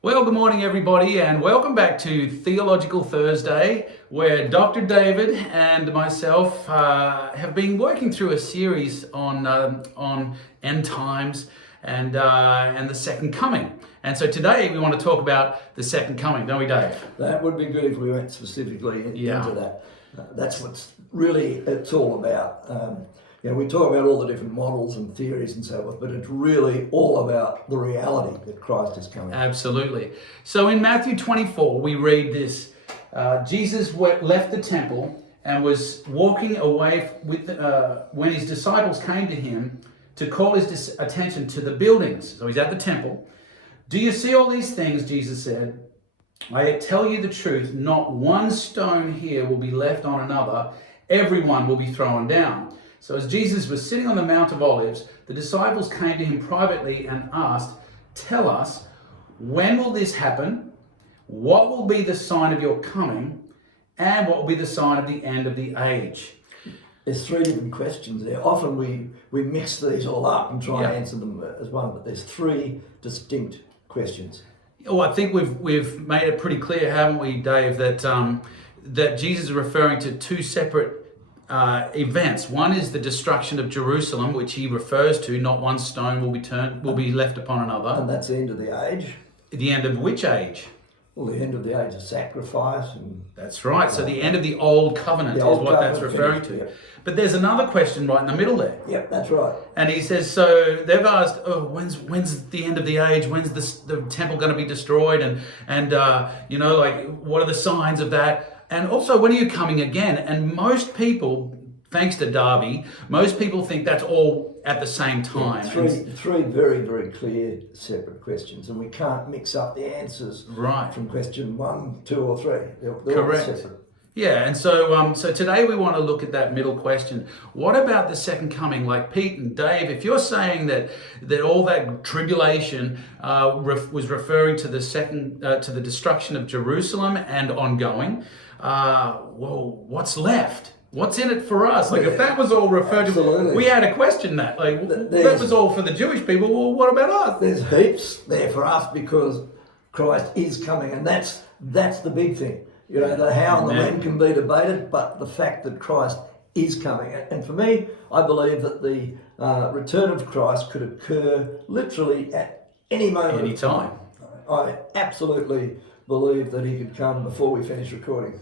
Well, good morning, everybody, and welcome back to Theological Thursday, where Dr. David and myself have been working through a series on end times and the second coming. And so today we want to talk about the second coming, don't we, Dave? That would be good if we went specifically Yeah. into that. That's what's really it's all about. We talk about all the different models and theories and so forth, but it's really all about the reality that Christ is coming. Absolutely. So in Matthew 24, we read this. Jesus left the temple and was walking away when his disciples came to him to call his attention to the buildings. So he's at the temple. "Do you see all these things?" Jesus said. "I tell you the truth, not one stone here will be left on another. Everyone will be thrown down." So as Jesus was sitting on the Mount of Olives, the disciples came to him privately and asked, "Tell us, when will this happen? What will be the sign of your coming? And what will be the sign of the end of the age?" There's three different questions there. Often we mix these all up and try and answer them as one, but there's three distinct questions. Well, I think we've made it pretty clear, haven't we, Dave, that Jesus is referring to two separate events. One is the destruction of Jerusalem, which he refers to. Not one stone will be left upon another. And that's the end of the age. The end of which age? Well, the end of the age of sacrifice. That's right. So the end of the old covenant is what that's referring to. Yep. But there's another question right in the middle there. Yep, that's right. And he says, so they've asked, "Oh, when's the end of the age? When's the temple going to be destroyed? And what are the signs of that? And also, when are you coming again?" And most people, thanks to Darby, most people think that's all at the same time. Three very, very clear separate questions, and we can't mix up the answers from question 1, 2, or 3. They're Correct. all separate. Yeah, and so today we want to look at that middle question. What about the second coming? Like Pete and Dave, if you're saying that all that tribulation was referring to the destruction of Jerusalem and ongoing, well, what's left? What's in it for us? Like, if that was all referred to, we had to question that. Like, that was all for the Jewish people. Well, what about us? There's heaps there for us because Christ is coming, and that's the big thing. The how and the when can be debated, but the fact that Christ is coming. And for me, I believe that the return of Christ could occur literally at any moment. Any time. I absolutely believe that he could come before we finish recording.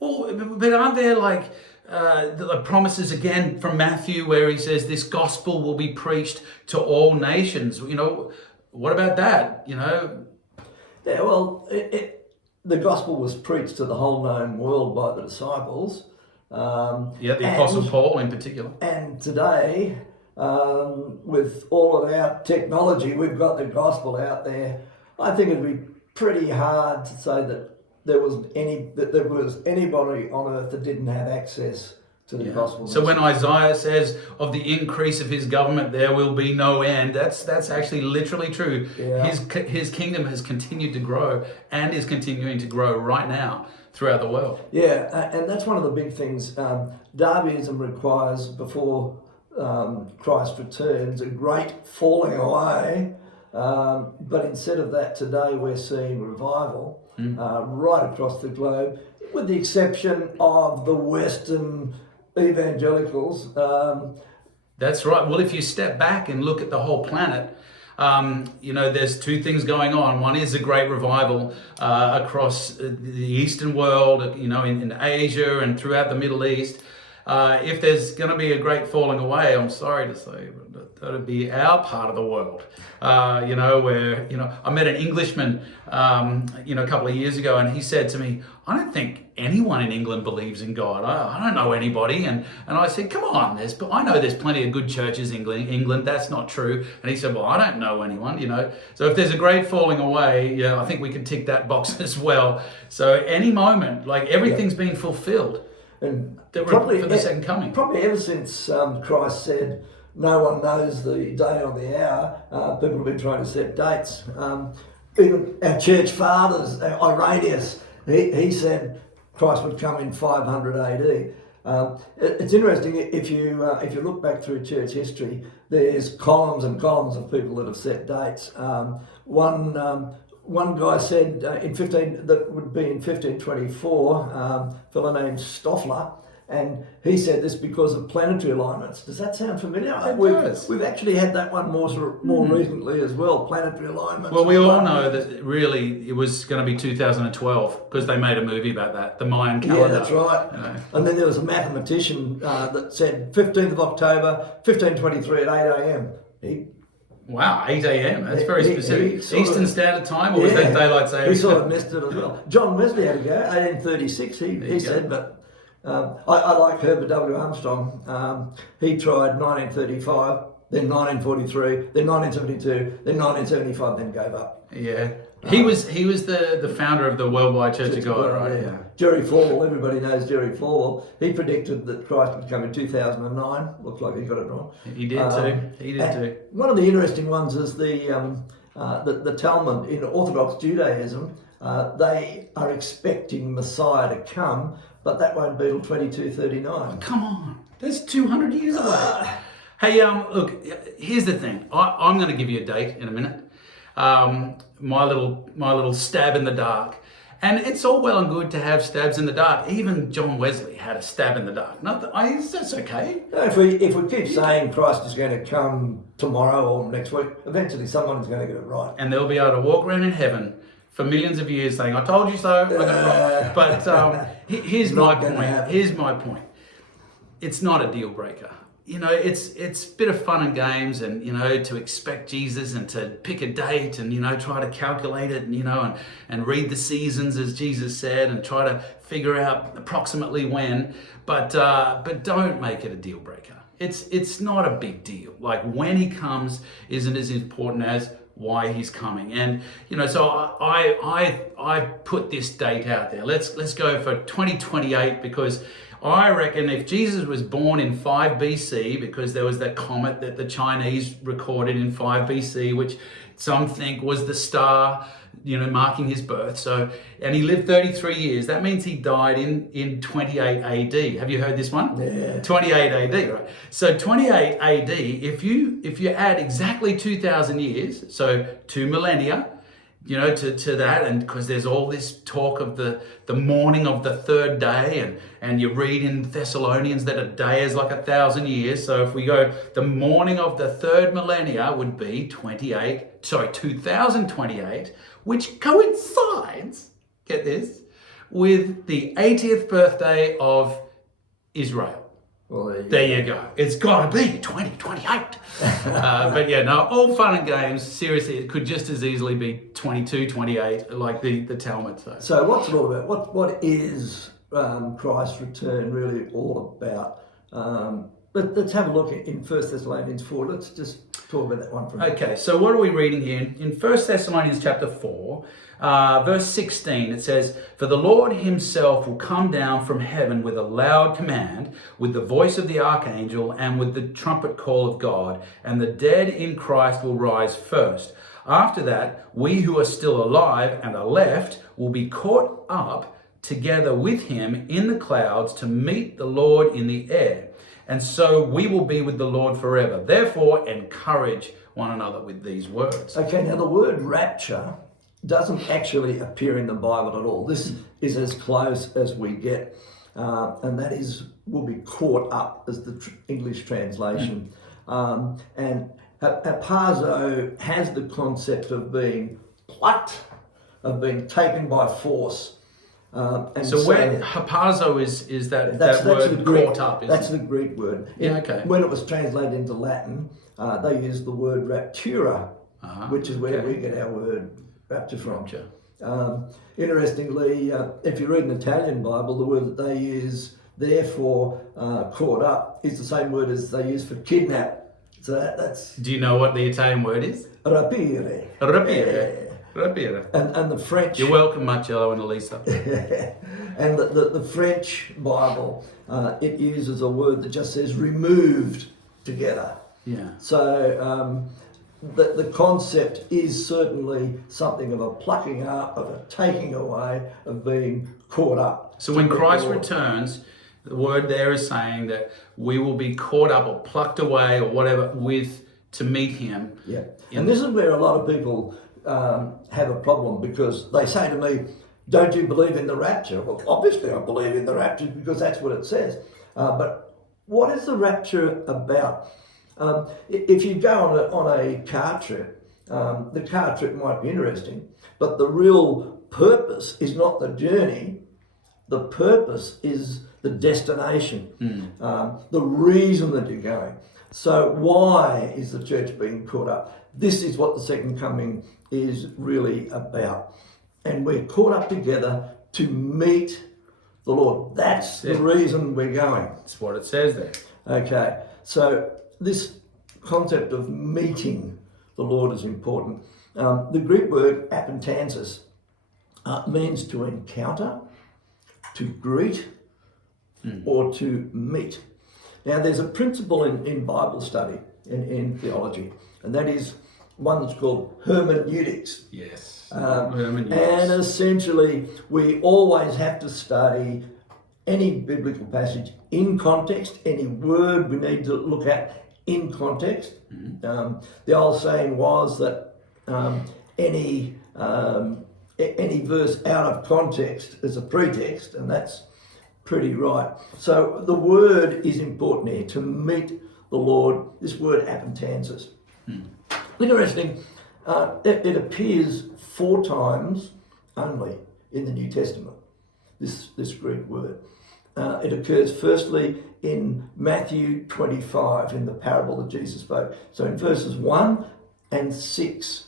Well, but aren't there the promises again from Matthew where he says this gospel will be preached to all nations? What about that? Yeah, well, the gospel was preached to the whole known world by the disciples. The Apostle Paul in particular. And today, with all of our technology, we've got the gospel out there. I think it'd be pretty hard to say that there was anybody on earth that didn't have access to the gospel. So when Isaiah says of the increase of his government there will be no end, that's actually literally true. Yeah. His kingdom has continued to grow and is continuing to grow right now throughout the world. Yeah, and that's one of the big things. Darbyism requires, before Christ returns, a great falling away. But instead of that, today we're seeing revival right across the globe, with the exception of the Western evangelicals. That's right. Well, if you step back and look at the whole planet, there's two things going on. One is a great revival across the Eastern world, in Asia and throughout the Middle East. If there's going to be a great falling away, I'm sorry to say, but that'd be our part of the world. Where I met an Englishman, a couple of years ago, and he said to me, "I don't think anyone in England believes in God. I don't know anybody." And I said, "Come on, I know there's plenty of good churches in England. That's not true." And he said, "Well, I don't know anyone. So if there's a great falling away, I think we can tick that box as well. So any moment, like everything's being fulfilled." And probably for the second coming. Probably ever since Christ said, "No one knows the day or the hour," people have been trying to set dates. Even our church fathers, Irenaeus, he said Christ would come in 500 AD. It's interesting, if you look back through church history, there's columns and columns of people that have set dates. One one guy said that would be in 1524, a fellow named Stoffler, and he said this because of planetary alignments. Does that sound familiar? It does. We've actually had that one more recently as well, planetary alignments. Well, we all know that really it was going to be 2012 because they made a movie about that, the Mayan calendar. Yeah, that's right. You know. And then there was a mathematician that said 15th of October, 1523 at 8 a.m. Wow, 8 a.m. That's very specific. Eastern Standard Time, or was that daylight saving? He sort of missed it as well. John Wesley had to go, 1836, he said, but I like Herbert W. Armstrong. He tried 1935, then 1943, then 1972, then 1975, then gave up. Yeah. He was the founder of the Worldwide Church of God, right? Yeah. Jerry Falwell, everybody knows Jerry Falwell. He predicted that Christ would come in 2009. Looks like he got it wrong. He did too. One of the interesting ones is the Talmud in Orthodox Judaism. They are expecting Messiah to come, but that won't be till 2239. Come on, that's 200 years away. Hey, look, here's the thing. I'm going to give you a date in a minute. My little stab in the dark. And it's all well and good to have stabs in the dark. Even John Wesley had a stab in the dark. That's okay. If we keep saying Christ is going to come tomorrow or next week, eventually someone is going to get it right. And they'll be able to walk around in heaven for millions of years saying, I told you so, I got it wrong. But here's my point. Here's my point. It's not a deal breaker. You know, it's a bit of fun and games, and you know, to expect Jesus and to pick a date and you know try to calculate it and you know and read the seasons as Jesus said and try to figure out approximately when, but don't make it a deal breaker. It's not a big deal. Like when he comes isn't as important as why he's coming. And you know, so I put this date out there. Let's go for 2028 because I reckon if Jesus was born in 5 BC, because there was that comet that the Chinese recorded in 5 BC, which some think was the star, you know, marking his birth. So, and he lived 33 years. That means he died in 28 AD. Have you heard this one? Yeah. 28 AD, right? So 28 AD, if you add exactly 2,000 years, so 2 millennia, you know, to that, and because there's all this talk of the morning of the third day, and you read in Thessalonians that a day is like 1,000 years. So if we go, the morning of the third millennia would be 2028, which coincides, get this, with the 80th birthday of Israel. Well, there you go. It's got to be 2028. But yeah, no, all fun and games. Seriously, it could just as easily be 22, 28, like the Talmud. So what's it all about? What is Christ's return really all about? Let's have a look in 1 Thessalonians 4. Let's just talk about that one for a minute. Okay, so what are we reading here? In 1 Thessalonians chapter 4, verse 16, it says, "For the Lord himself will come down from heaven with a loud command, with the voice of the archangel, and with the trumpet call of God, and the dead in Christ will rise first. After that, we who are still alive and are left will be caught up together with him in the clouds to meet the Lord in the air. And so we will be with the Lord forever. Therefore, encourage one another with these words." Okay, now the word rapture doesn't actually appear in the Bible at all. This is as close as we get, and that is, will be caught up as the English translation. And hapazo has the concept of being plucked, of being taken by force. So where hapazo is that word the Greek, caught up? That's the Greek word. Okay. When it was translated into Latin, they used the word raptura, which is where we get our word rapture from. Interestingly, if you read an Italian Bible, the word that they use there for caught up is the same word as they use for kidnap. So that's... Do you know what the Italian word is? Rapire. Rapire. Rapire. And the French... You're welcome, Marcello and Elisa. And the French Bible, it uses a word that just says removed together. Yeah. So the concept is certainly something of a plucking up, of a taking away, of being caught up. So when Christ returns, the word there is saying that we will be caught up or plucked away or whatever to meet him. Yeah. And this is where a lot of people have a problem because they say to me, don't you believe in the rapture? Well, obviously I believe in the rapture because that's what it says. But what is the rapture about? If you go on a car trip, the car trip might be interesting, but the real purpose is not the journey. The purpose is the destination, the reason that you're going. So why is the church being caught up? This is what the second coming is really about. And we're caught up together to meet the Lord. That's the reason we're going. That's what it says there. Okay, so this concept of meeting the Lord is important. The Greek word apentansis means to encounter, to greet, or to meet. Now, there's a principle in Bible study, in theology, and that is one that's called hermeneutics. Yes. And essentially, we always have to study any biblical passage in context, any word we need to look at in context. The old saying was that any verse out of context is a pretext, and that's pretty right. So the word is important here, to meet the Lord, this word apentansis. Interesting, it appears 4 times only in the New Testament, this Greek word. It occurs firstly in Matthew 25, in the parable that Jesus spoke. So in verses 1 and 6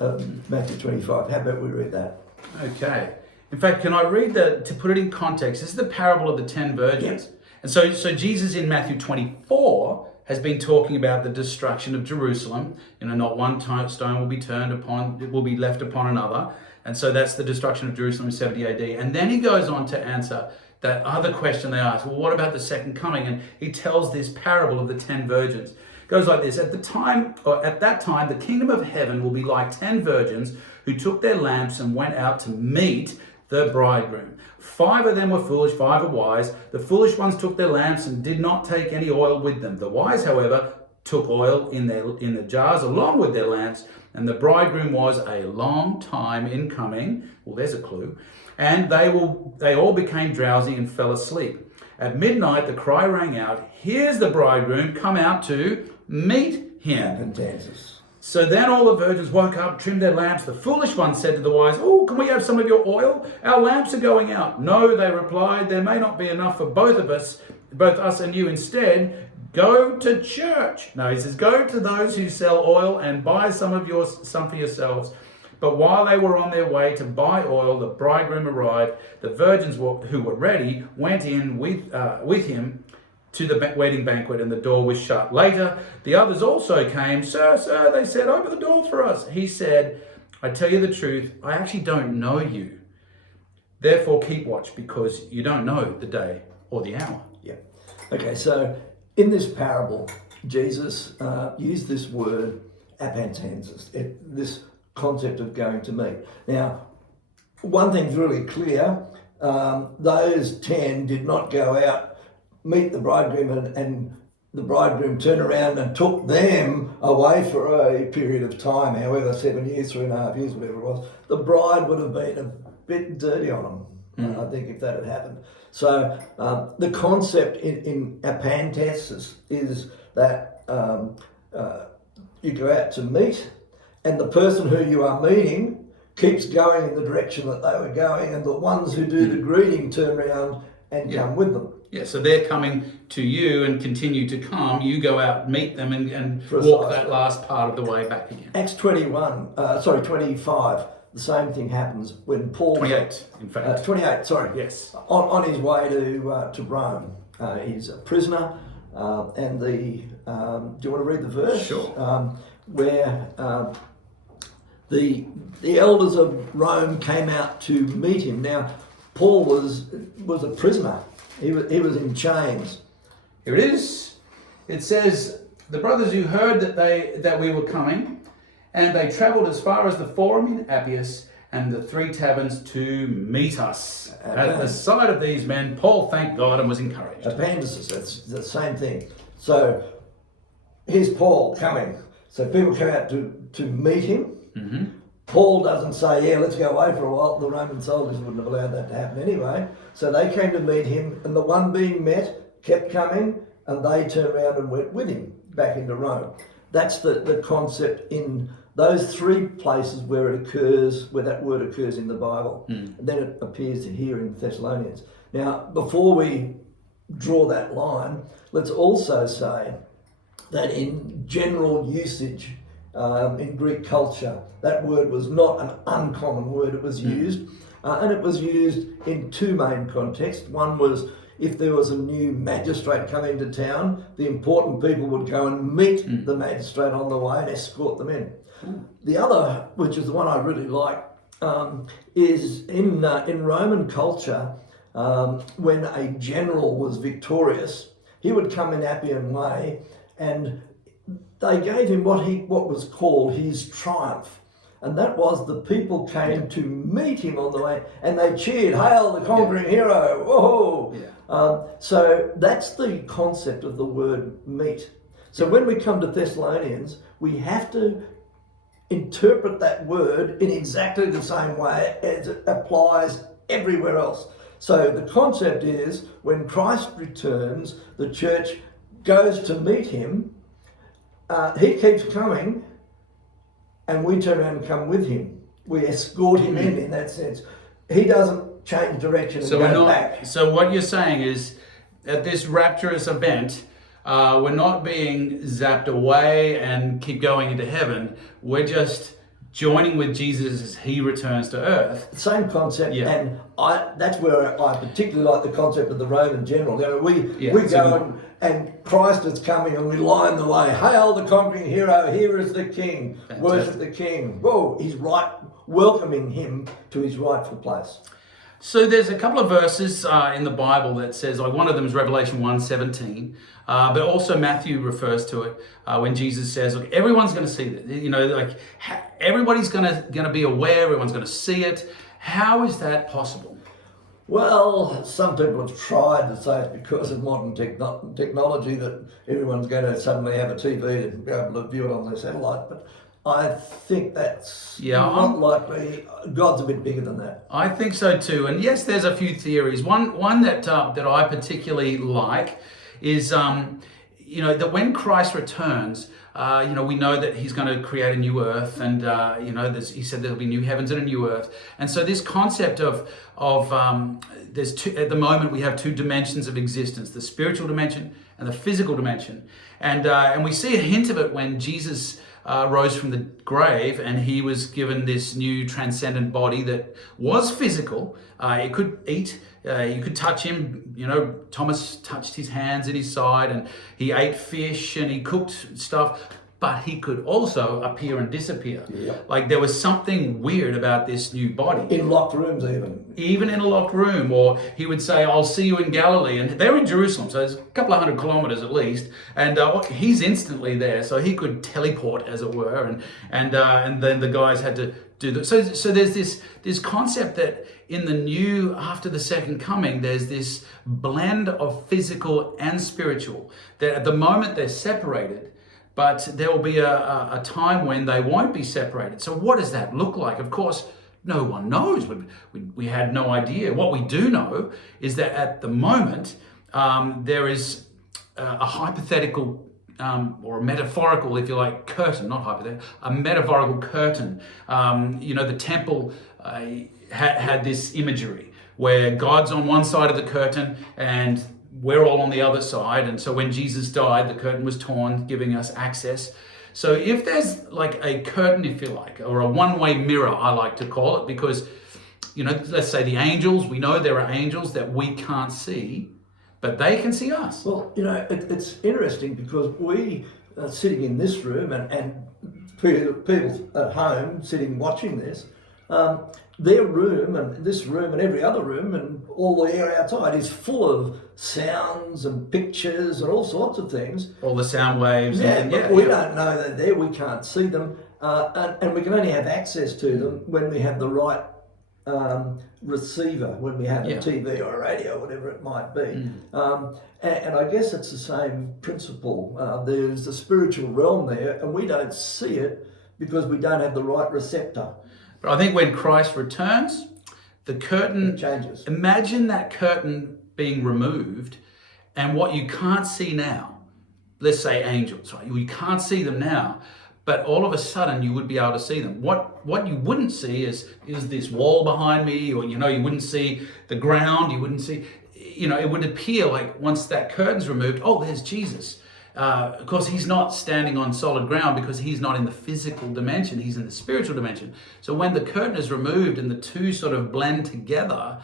of Matthew 25. How about we read that? Okay. In fact, can I read to put it in context? This is the parable of the 10 virgins. Yes. And so Jesus in Matthew 24 has been talking about the destruction of Jerusalem. Not one stone will be turned upon, it will be left upon another. And so that's the destruction of Jerusalem in 70 AD. And then he goes on to answer that other question they asked. Well, what about the second coming? And he tells this parable of the 10 virgins. It goes like this. At that time, the kingdom of heaven will be like 10 virgins who took their lamps and went out to meet the bridegroom. 5 of them were foolish, 5 were wise. The foolish ones took their lamps and did not take any oil with them. The wise, however, took oil in the jars along with their lamps, and the bridegroom was a long time in coming. Well, there's a clue. And they all became drowsy and fell asleep. At midnight, the cry rang out, "Here's the bridegroom, come out to meet him." Apentansis. So then all the virgins woke up, trimmed their lamps. The foolish one said to the wise, "Oh, can we have some of your oil? Our lamps are going out." "No," they replied, "there may not be enough for both us and you. Instead, go to church." No, he says, "Go to those who sell oil and buy some for yourselves." But while they were on their way to buy oil, the bridegroom arrived. The virgins who were ready went in with him to the wedding banquet, and the door was shut. Later, the others also came. Sir, they said, "open the door for us." He said, "I tell you the truth, I actually don't know you. Therefore keep watch, because you don't know the day or the hour." Yeah. Okay, so in this parable, Jesus used this word apentansis, this concept of going to meet. Now, one thing's really clear, those 10 did not go out, meet the bridegroom, and the bridegroom turned around and took them away for a period of time, however, 7 years, 3.5 years, whatever it was. The bride would have been a bit dirty on them, I think, if that had happened. So the concept in apentansis is that you go out to meet, and the person who you are meeting keeps going in the direction that they were going, and the ones who do the greeting turn around and come with them. Yeah, so they're coming to you and continue to come. You go out, meet them, and walk that last part of the way back again. Acts 25, the same thing happens when Paul... 28, in fact. 28, sorry. Yes. On his way to Rome. He's a prisoner, and do you want to read the verse? Sure. Where the elders of Rome came out to meet him. Now, Paul was a prisoner. He was in chains. Here it is. It says, "The brothers who heard that we were coming, and they travelled as far as the Forum in Appius and the 3 taverns to meet us." At the sight of these men, Paul thanked God and was encouraged. Apentansis, that's the same thing. So here's Paul coming. So people come out to meet him. Paul doesn't say, yeah, let's go away for a while. The Roman soldiers wouldn't have allowed that to happen anyway. So they came to meet him, and the one being met kept coming, and they turned around and went with him back into Rome. That's the concept in those three places where it occurs, where that word occurs in the Bible. And then it appears here in Thessalonians. Now, before we draw that line, let's also say that in general usage, in Greek culture, that word was not an uncommon word. It was used, and it was used in two main contexts. One was if there was a new magistrate coming to town, the important people would go and meet the magistrate on the way and escort them in. The other, which is the one I really like, is in Roman culture, when a general was victorious, he would come in Appian Way, and they gave him what was called his triumph. And that was the people came to meet him on the way, and they cheered, "Hail the conquering hero!" Whoa! So that's the concept of the word meet. So when we come to Thessalonians, we have to interpret that word in exactly the same way as it applies everywhere else. So the concept is when Christ returns, the church goes to meet him. He keeps coming, and we turn around and come with him. We escort him in that sense. He doesn't change direction and go back. So what you're saying is, at this rapturous event, we're not being zapped away and keep going into heaven. We're just joining with Jesus as he returns to earth. Same concept, and that's where I particularly like the concept of the Roman general. You know, we go and Christ is coming, and we line the way. Hail the conquering hero! Here is the King. Fantastic. Worship the King. Whoa! He's right, welcoming him to his rightful place. So there's a couple of verses in the Bible that says, like one of them is Revelation 1:17, but also Matthew refers to it when Jesus says, look, everyone's going to see this. You know, like everybody's going to be aware, everyone's going to see it. How is that possible? Well, some people have tried to say it's because of modern technology that everyone's going to suddenly have a TV to be able to view it on their satellite, but I think that's not likely. God's a bit bigger than that. I think so too. And yes, there's a few theories. One that I particularly like is, that when Christ returns, we know that he's going to create a new earth, and he said there'll be new heavens and a new earth. And so this concept of there's two, at the moment we have two dimensions of existence: the spiritual dimension and the physical dimension. And we see a hint of it when Jesus rose from the grave, and he was given this new transcendent body that was physical. It could eat. You could touch him. Thomas touched his hands at his side, and he ate fish and he cooked stuff. But he could also appear and disappear. Yep. Like there was something weird about this new body. In locked rooms Even in a locked room. Or he would say, I'll see you in Galilee. And they're in Jerusalem, so it's a couple of 100 kilometers at least. And he's instantly there. So he could teleport, as it were. And then the guys had to do that. So there's this concept that in the new, after the second coming, there's this blend of physical and spiritual. That at the moment they're separated, but there will be a time when they won't be separated. So what does that look like? Of course, no one knows. We had no idea. What we do know is that at the moment, there is a hypothetical or a metaphorical, if you like, curtain, not hypothetical, a metaphorical curtain. The temple had this imagery where God's on one side of the curtain and we're all on the other side. And so when Jesus died, the curtain was torn, giving us access. So if there's like a curtain, if you like, or a one-way mirror, I like to call it, because, let's say the angels, we know there are angels that we can't see, but they can see us. Well, it's interesting because we are sitting in this room and people at home sitting watching this, their room and this room and every other room and all the air outside is full of sounds and pictures and all sorts of things. All the sound waves. But we don't know they're there. We can't see them. And we can only have access to them when we have the right receiver, when we have a TV or a radio, whatever it might be. And I guess it's the same principle. There's a spiritual realm there and we don't see it because we don't have the right receptor. But I think when Christ returns, the curtain changes. Imagine that curtain being removed, and what you can't see now, let's say angels, right? You can't see them now, but all of a sudden you would be able to see them. What you wouldn't see is this wall behind me, or you wouldn't see the ground, you wouldn't see, it would appear like once that curtain's removed, oh, there's Jesus. Of course, he's not standing on solid ground because he's not in the physical dimension, he's in the spiritual dimension. So when the curtain is removed and the two sort of blend together,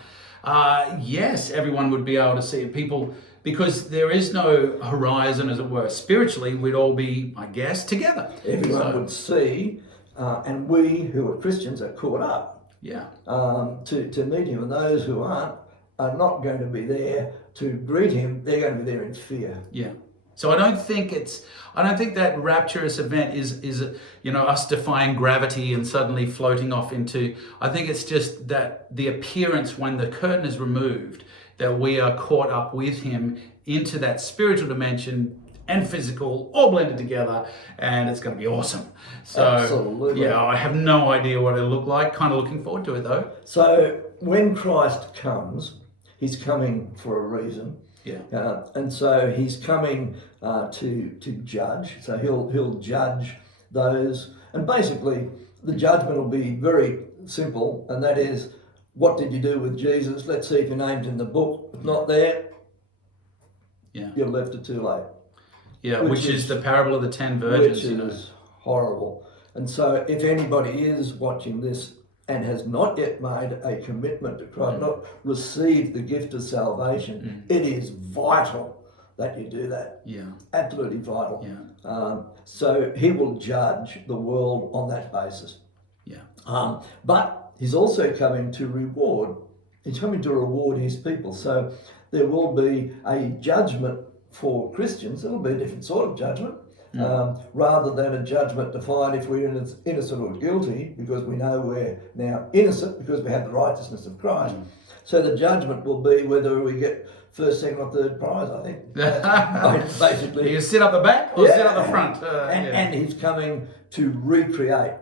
yes, everyone would be able to see it. People, because there is no horizon, as it were. Spiritually, we'd all be, I guess, together. Everyone would see, and we who are Christians are caught up to meet him. And those who aren't are not going to be there to greet him. They're going to be there in fear. Yeah. So I don't think that rapturous event is us defying gravity and suddenly floating off into. I think it's just that the appearance when the curtain is removed, that we are caught up with him into that spiritual dimension and physical, all blended together, and it's going to be awesome. So absolutely. Yeah, I have no idea what it'll look like. Kind of looking forward to it though. So when Christ comes, he's coming for a reason. Yeah. And so he's coming to judge. So he'll judge those, and basically the judgment will be very simple, and that is, what did you do with Jesus? Let's see if your name's in the book. If not there, you've left it too late. Yeah, which is the parable of the 10 virgins. Which is horrible. And so if anybody is watching this and has not yet made a commitment to Christ, not received the gift of salvation, it is vital that you do that. Yeah. Absolutely vital. Yeah. So he will judge the world on that basis. Yeah. But he's also coming to reward. He's coming to reward his people. So there will be a judgment for Christians. It'll be a different sort of judgment. Rather than a judgment to find if we're innocent or guilty, because we know we're now innocent because we have the righteousness of Christ. So the judgment will be whether we get first, second or third prize, I think. Basically. You sit up the back or sit up the front? And he's coming to recreate.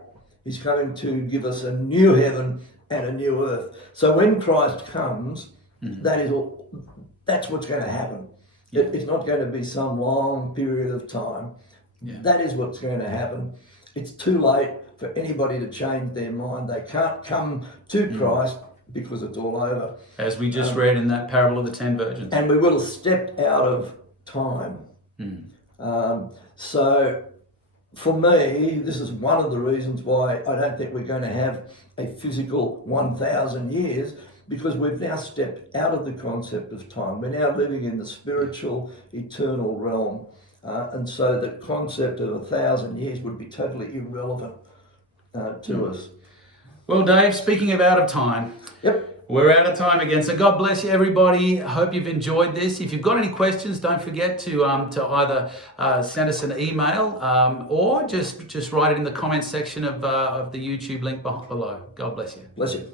He's coming to give us a new heaven and a new earth. So when Christ comes, that's what's going to happen. It's not going to be some long period of time. That is what's going to happen. It's too late for anybody to change their mind. They can't come to Christ because it's all over. As we just read in that parable of the 10 virgins. And we will have stepped out of time. So for me, this is one of the reasons why I don't think we're going to have a physical 1,000 years, because we've now stepped out of the concept of time. We're now living in the spiritual, eternal realm. And so the concept of 1,000 years would be totally irrelevant to us. Well, Dave, speaking of out of time, we're out of time again. So God bless you, everybody. I hope you've enjoyed this. If you've got any questions, don't forget to either send us an email or just write it in the comments section of the YouTube link below. God bless you. Bless you.